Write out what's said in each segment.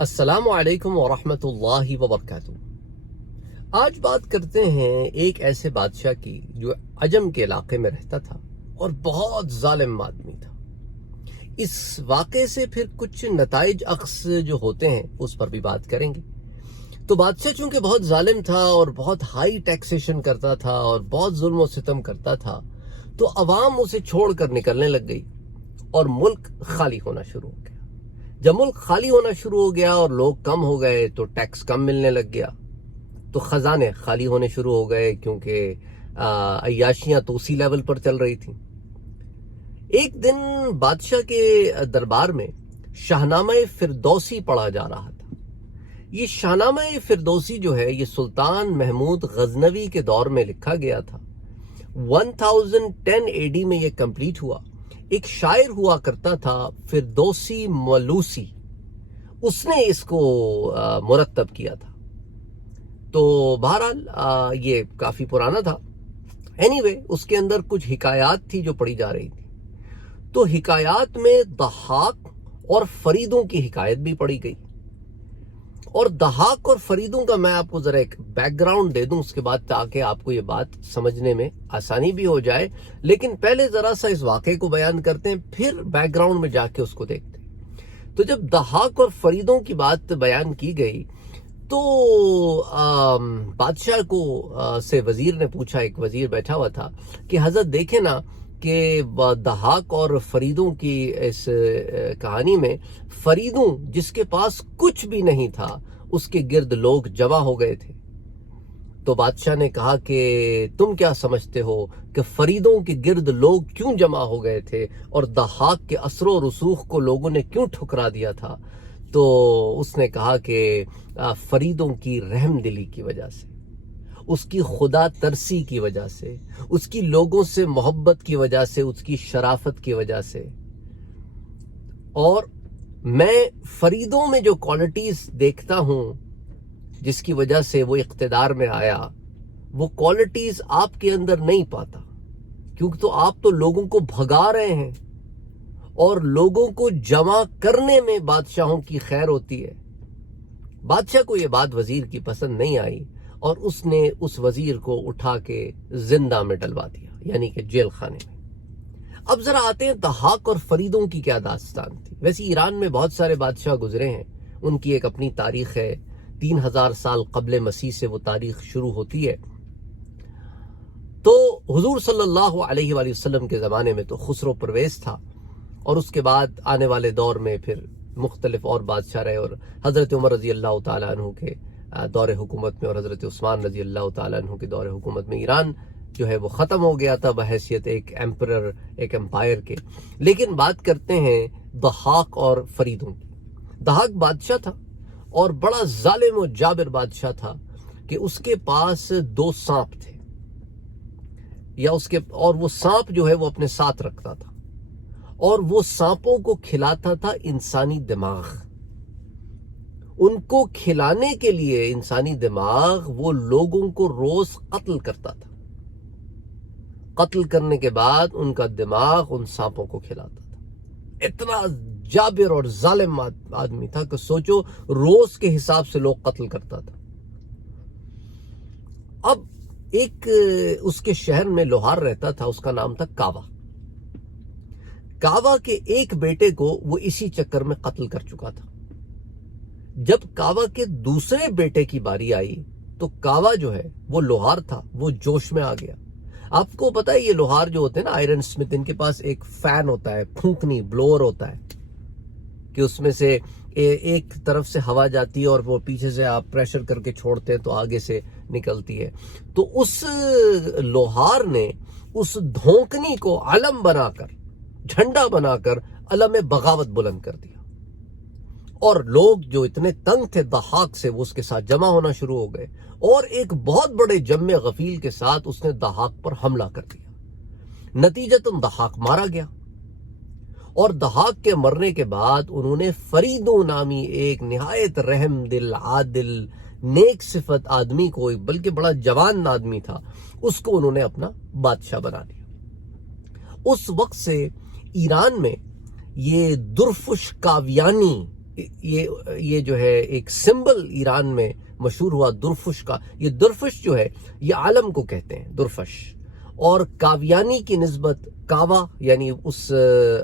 السلام علیکم ورحمۃ اللہ وبرکاتہ۔ آج بات کرتے ہیں ایک ایسے بادشاہ کی جو عجم کے علاقے میں رہتا تھا اور بہت ظالم آدمی تھا۔ اس واقعے سے پھر کچھ نتائج اخذ جو ہوتے ہیں اس پر بھی بات کریں گے۔ تو بادشاہ چونکہ بہت ظالم تھا اور بہت ہائی ٹیکسیشن کرتا تھا اور بہت ظلم و ستم کرتا تھا، تو عوام اسے چھوڑ کر نکلنے لگ گئی اور ملک خالی ہونا شروع ہو گیا۔ جب ملک خالی ہونا شروع ہو گیا اور لوگ کم ہو گئے تو ٹیکس کم ملنے لگ گیا، تو خزانے خالی ہونے شروع ہو گئے کیونکہ عیاشیاں تو اسی لیول پر چل رہی تھیں۔ ایک دن بادشاہ کے دربار میں شاہنامہ فردوسی پڑھا جا رہا تھا۔ یہ شاہنامہ فردوسی جو ہے یہ سلطان محمود غزنوی کے دور میں لکھا گیا تھا۔ 1010 AD میں یہ کمپلیٹ ہوا۔ ایک شاعر ہوا کرتا تھا فردوسی ملوسی، اس نے اس کو مرتب کیا تھا۔ تو بہرحال یہ کافی پرانا تھا۔ اس کے اندر کچھ حکایات تھی جو پڑھی جا رہی تھی۔ تو حکایات میں ضحاک اور فریدوں کی حکایت بھی پڑھی گئی۔ اور ضحاک اور فریدوں کا میں آپ کو ذرا ایک بیک گراؤنڈ دے دوں اس کے بعد، تاکہ آپ کو یہ بات سمجھنے میں آسانی بھی ہو جائے۔ لیکن پہلے ذرا سا اس واقعے کو بیان کرتے ہیں، پھر بیک گراؤنڈ میں جا کے اس کو دیکھتے ہیں۔ تو جب ضحاک اور فریدوں کی بات بیان کی گئی تو بادشاہ کو سے وزیر نے پوچھا، ایک وزیر بیٹھا ہوا تھا، کہ حضرت دیکھیں نا کہ ضحاک اور فریدوں کی اس کہانی میں فریدوں جس کے پاس کچھ بھی نہیں تھا اس کے گرد لوگ جمع ہو گئے تھے۔ تو بادشاہ نے کہا کہ تم کیا سمجھتے ہو کہ فریدوں کے گرد لوگ کیوں جمع ہو گئے تھے اور ضحاک کے اثر و رسوخ کو لوگوں نے کیوں ٹھکرا دیا تھا؟ تو اس نے کہا کہ فریدوں کی رحم دلی کی وجہ سے، اس کی خدا ترسی کی وجہ سے، اس کی لوگوں سے محبت کی وجہ سے، اس کی شرافت کی وجہ سے۔ اور میں فریدوں میں جو کوالٹیز دیکھتا ہوں جس کی وجہ سے وہ اقتدار میں آیا، وہ کوالٹیز آپ کے اندر نہیں پاتا، کیونکہ تو آپ تو لوگوں کو بھگا رہے ہیں، اور لوگوں کو جمع کرنے میں بادشاہوں کی خیر ہوتی ہے۔ بادشاہ کو یہ بات وزیر کی پسند نہیں آئی اور اس نے اس وزیر کو اٹھا کے زندہ میں ڈلوا دیا، یعنی کہ جیل خانے میں۔ اب ذرا آتے ہیں ضحاک اور فریدوں کی کیا داستان تھی۔ ویسے ایران میں بہت سارے بادشاہ گزرے ہیں، ان کی ایک اپنی تاریخ ہے۔ 3000 سال قبل مسیح سے وہ تاریخ شروع ہوتی ہے۔ تو حضور صلی اللہ علیہ وآلہ وسلم کے زمانے میں تو خسرو پرویز تھا، اور اس کے بعد آنے والے دور میں پھر مختلف اور بادشاہ رہے، اور حضرت عمر رضی اللہ تعالیٰ عنہ کے دور حکومت میں اور حضرت عثمان رضی اللہ تعالیٰ عنہ کے دور حکومت میں ایران جو ہے وہ ختم ہو گیا تھا بحیثیت ایک ایمپرر، ایک امپائر کے۔ لیکن بات کرتے ہیں ضحاک اور فریدوں کی۔ ضحاک بادشاہ تھا اور بڑا ظالم و جابر بادشاہ تھا کہ اس کے پاس 2 سانپ تھے، یا اور وہ سانپ جو ہے وہ اپنے ساتھ رکھتا تھا، اور وہ سانپوں کو کھلاتا تھا انسانی دماغ۔ ان کو کھلانے کے لیے انسانی دماغ وہ لوگوں کو روز قتل کرتا تھا۔ قتل کرنے کے بعد ان کا دماغ ان سانپوں کو کھلاتا تھا۔ اتنا جابر اور ظالم آدمی تھا کہ سوچو، روز کے حساب سے لوگ قتل کرتا تھا۔ اب ایک اس کے شہر میں لوہار رہتا تھا، اس کا نام تھا کاوا۔ کاوا کے ایک بیٹے کو وہ اسی چکر میں قتل کر چکا تھا۔ جب کاوا کے دوسرے بیٹے کی باری آئی تو کاوا جو ہے وہ لوہار تھا، وہ جوش میں آ گیا۔ آپ کو پتا ہے یہ لوہار جو ہوتے ہیں نا، آئرن سمتھ، ان کے پاس ایک فین ہوتا ہے، پھونکنی بلور ہوتا ہے، کہ اس میں سے ایک طرف سے ہوا جاتی ہے اور وہ پیچھے سے آپ پریشر کر کے چھوڑتے ہیں تو آگے سے نکلتی ہے۔ تو اس لوہار نے اس دھونکنی کو علم بنا کر، جھنڈا بنا کر علم بغاوت بلند کر دیا، اور لوگ جو اتنے تنگ تھے ضحاک سے وہ اس کے ساتھ جمع ہونا شروع ہو گئے، اور ایک بہت بڑے جم غفیل کے ساتھ اس نے ضحاک پر حملہ کر دیا۔ نتیجتاً ضحاک مارا گیا، اور ضحاک کے مرنے کے بعد انہوں نے فریدوں نامی ایک نہایت رحم دل، عادل، نیک صفت آدمی کو، بلکہ بڑا جوان آدمی تھا، اس کو انہوں نے اپنا بادشاہ بنا لیا۔ اس وقت سے ایران میں یہ درفش کاویانی یہ جو ہے ایک سمبل ایران میں مشہور ہوا درفش کا. یہ درفش جو ہے یہ عالم کو کہتے ہیں درفش, اور کاویانی کی نسبت کاوا یعنی اس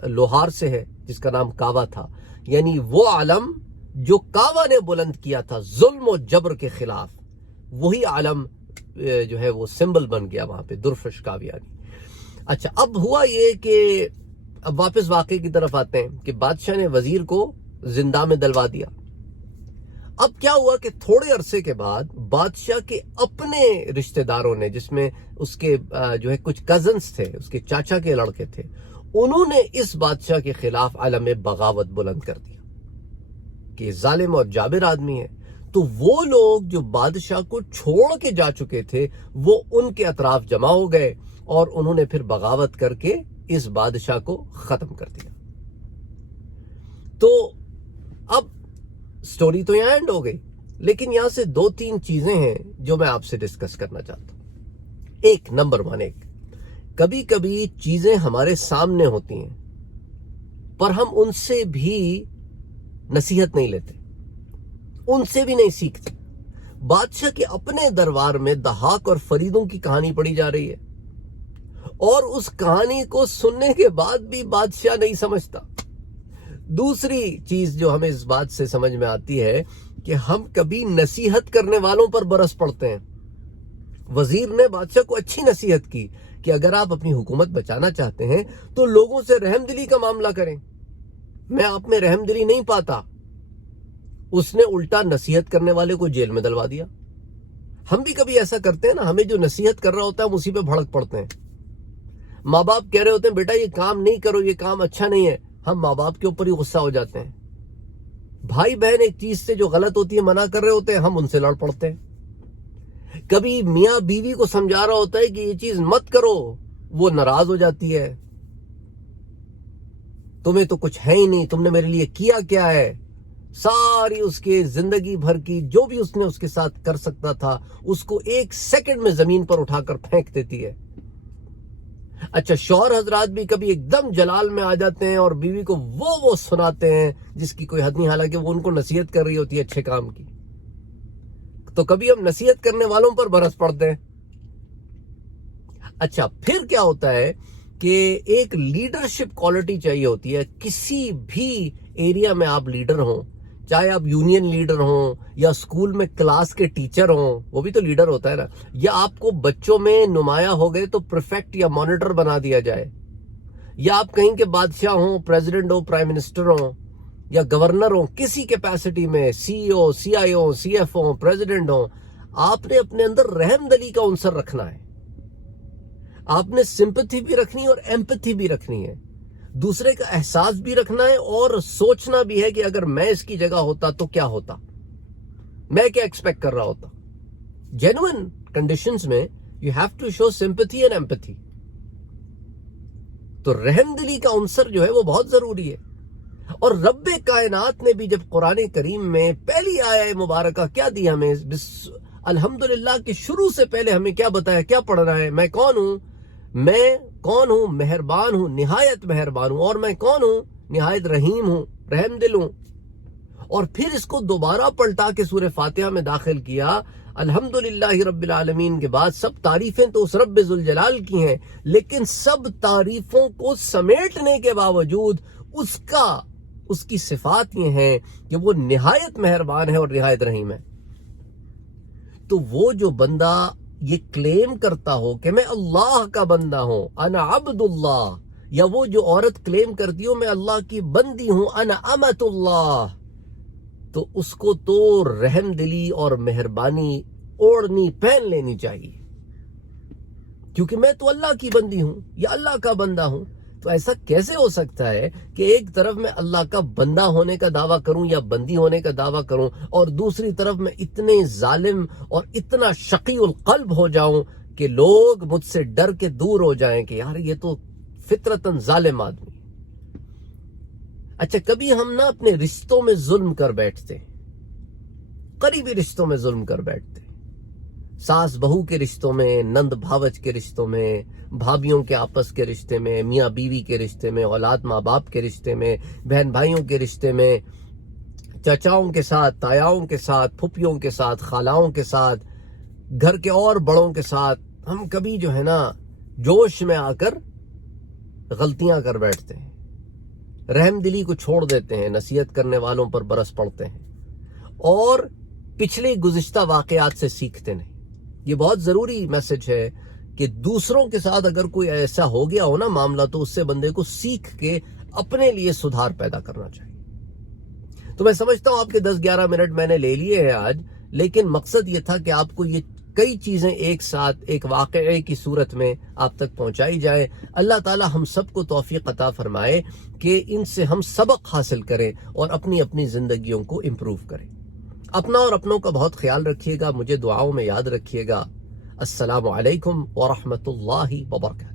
لوہار سے ہے جس کا نام کاوا تھا, یعنی وہ عالم جو کاوا نے بلند کیا تھا ظلم و جبر کے خلاف, وہی عالم جو ہے وہ سمبل بن گیا وہاں پہ, درفش کاویانی. اچھا, اب ہوا یہ کہ اب واپس واقعے کی طرف آتے ہیں کہ بادشاہ نے وزیر کو زندہ میں دلوا دیا. اب کیا ہوا کہ تھوڑے عرصے کے بعد بادشاہ کے اپنے رشتہ داروں نے, جس میں اس کے جو ہے کچھ کزنز تھے, اس کے چاچا کے لڑکے تھے, انہوں نے اس بادشاہ کے خلاف علم بغاوت بلند کر دیا کہ ظالم اور جابر آدمی ہے. تو وہ لوگ جو بادشاہ کو چھوڑ کے جا چکے تھے وہ ان کے اطراف جمع ہو گئے اور انہوں نے پھر بغاوت کر کے اس بادشاہ کو ختم کر دیا. تو اب سٹوری تو یہاں اینڈ ہو گئی, لیکن یہاں سے 2-3 چیزیں ہیں جو میں آپ سے ڈسکس کرنا چاہتا ہوں. ایک, نمبر 1, کبھی کبھی چیزیں ہمارے سامنے ہوتی ہیں پر ہم ان سے بھی نصیحت نہیں لیتے, ان سے بھی نہیں سیکھتے. بادشاہ کے اپنے دربار میں دہاک اور فریدوں کی کہانی پڑھی جا رہی ہے اور اس کہانی کو سننے کے بعد بھی بادشاہ نہیں سمجھتا. دوسری چیز جو ہمیں اس بات سے سمجھ میں آتی ہے کہ ہم کبھی نصیحت کرنے والوں پر برس پڑتے ہیں. وزیر نے بادشاہ کو اچھی نصیحت کی کہ اگر آپ اپنی حکومت بچانا چاہتے ہیں تو لوگوں سے رحم دلی کا معاملہ کریں. میں آپ میں رحم دلی نہیں پاتا. اس نے الٹا نصیحت کرنے والے کو جیل میں دلوا دیا. ہم بھی کبھی ایسا کرتے ہیں نا, ہمیں جو نصیحت کر رہا ہوتا ہے ہم اسی پہ بھڑک پڑتے ہیں. ماں باپ کہہ رہے ہوتے ہیں بیٹا یہ کام نہیں کرو, یہ کام اچھا نہیں ہے, ہم ماں باپ کے اوپر ہی غصہ ہو جاتے ہیں. بھائی بہن ایک چیز سے جو غلط ہوتی ہے منع کر رہے ہوتے ہیں, ہم ان سے لڑ پڑتے ہیں. کبھی میاں بیوی کو سمجھا رہا ہوتا ہے کہ یہ چیز مت کرو, وہ ناراض ہو جاتی ہے, تمہیں تو کچھ ہے ہی نہیں, تم نے میرے لیے کیا کیا ہے. ساری اس کے زندگی بھر کی جو بھی اس نے اس کے ساتھ کر سکتا تھا اس کو 1 سیکنڈ میں زمین پر اٹھا کر پھینک دیتی ہے. اچھا, شوہر حضرات بھی کبھی ایک دم جلال میں آ جاتے ہیں اور بیوی کو وہ سناتے ہیں جس کی کوئی حد نہیں, حالانکہ وہ ان کو نصیحت کر رہی ہوتی ہے اچھے کام کی. تو کبھی ہم نصیحت کرنے والوں پر برس پڑتے ہیں. اچھا, پھر کیا ہوتا ہے کہ ایک لیڈرشپ کوالٹی چاہیے ہوتی ہے. کسی بھی ایریا میں آپ لیڈر ہوں, چاہے آپ یونین لیڈر ہوں یا اسکول میں کلاس کے ٹیچر ہوں, وہ بھی تو لیڈر ہوتا ہے نا, یا آپ کو بچوں میں نمایاں ہو گئے تو پریفیکٹ یا مانیٹر بنا دیا جائے, یا آپ کہیں کہ بادشاہ ہوں, پریزیڈنٹ ہوں, پرائم منسٹر ہوں یا گورنر ہوں, کسی کیپیسٹی میں سی ای او, سی آئی او, سی ایف او, پریزیڈنٹ ہوں, آپ نے اپنے اندر رحم دلی کا عنصر رکھنا ہے. آپ نے سمپتھی بھی رکھنی ہے اور ایمپتھی بھی رکھنی ہے, دوسرے کا احساس بھی رکھنا ہے اور سوچنا بھی ہے کہ اگر میں اس کی جگہ ہوتا تو کیا ہوتا, میں کیا ایکسپیکٹ کر رہا ہوتا. جینوئن کنڈیشنز میں you have to show sympathy and empathy. تو رحم دلی کا عنصر جو ہے وہ بہت ضروری ہے. اور رب کائنات نے بھی جب قرآن کریم میں پہلی آیہ مبارکہ کیا دی ہمیں, الحمدللہ کے شروع سے پہلے ہمیں کیا بتایا, کیا پڑھنا ہے, میں کون ہوں, مہربان ہوں, نہایت مہربان ہوں, اور میں کون ہوں, نہایت رحیم ہوں, رحم دل ہوں. اور پھر اس کو دوبارہ پلٹا کے سورہ فاتحہ میں داخل کیا. الحمدللہ رب العالمین کے بعد سب تعریفیں تو اس رب ذوالجلال کی ہیں, لیکن سب تعریفوں کو سمیٹنے کے باوجود اس کی صفات یہ ہیں کہ وہ نہایت مہربان ہے اور نہایت رحیم ہے. تو وہ جو بندہ یہ کلیم کرتا ہو کہ میں اللہ کا بندہ ہوں, انا عبد اللہ, یا وہ جو عورت کلیم کرتی ہو میں اللہ کی بندی ہوں, انا امت اللہ, تو اس کو تو رحم دلی اور مہربانی اوڑھنی پہن لینی چاہیے, کیونکہ میں تو اللہ کی بندی ہوں یا اللہ کا بندہ ہوں. تو ایسا کیسے ہو سکتا ہے کہ ایک طرف میں اللہ کا بندہ ہونے کا دعویٰ کروں یا بندی ہونے کا دعویٰ کروں اور دوسری طرف میں اتنے ظالم اور اتنا شقی القلب ہو جاؤں کہ لوگ مجھ سے ڈر کے دور ہو جائیں کہ یار یہ تو فطرتاً ظالم آدمی. اچھا, کبھی ہم نا اپنے رشتوں میں ظلم کر بیٹھتے, قریبی رشتوں میں ظلم کر بیٹھتے, ساس بہو کے رشتوں میں, نند بھاوج کے رشتوں میں, بھابھیوں کے آپس کے رشتے میں, میاں بیوی کے رشتے میں, اولاد ماں باپ کے رشتے میں, بہن بھائیوں کے رشتے میں, چچاؤں کے ساتھ، تایاؤں کے ساتھ، پھپھیوں کے ساتھ، خالاؤں کے ساتھ، گھر کے اور بڑوں کے ساتھ ہم کبھی جو ہے نا جوش میں آ کر غلطیاں کر بیٹھتے ہیں، رحم دلی کو چھوڑ دیتے ہیں، نصیحت کرنے والوں پر برس پڑتے ہیں اور پچھلے گزشتہ واقعات سے سیکھتے نہیں۔ یہ بہت ضروری میسج ہے کہ دوسروں کے ساتھ اگر کوئی ایسا ہو گیا ہو نا معاملہ تو اس سے بندے کو سیکھ کے اپنے لیے سدھار پیدا کرنا چاہیے۔ تو میں سمجھتا ہوں آپ کے 10-11 منٹ میں نے لے لیے ہیں آج، لیکن مقصد یہ تھا کہ آپ کو یہ کئی چیزیں ایک ساتھ ایک واقعے کی صورت میں آپ تک پہنچائی جائے۔ اللہ تعالی ہم سب کو توفیق عطا فرمائے کہ ان سے ہم سبق حاصل کریں اور اپنی اپنی زندگیوں کو امپروو کریں۔ اپنا اور اپنوں کا بہت خیال رکھیے گا، مجھے دعاؤں میں یاد رکھیے گا۔ السلام علیکم ورحمۃ اللہ وبرکاتہ۔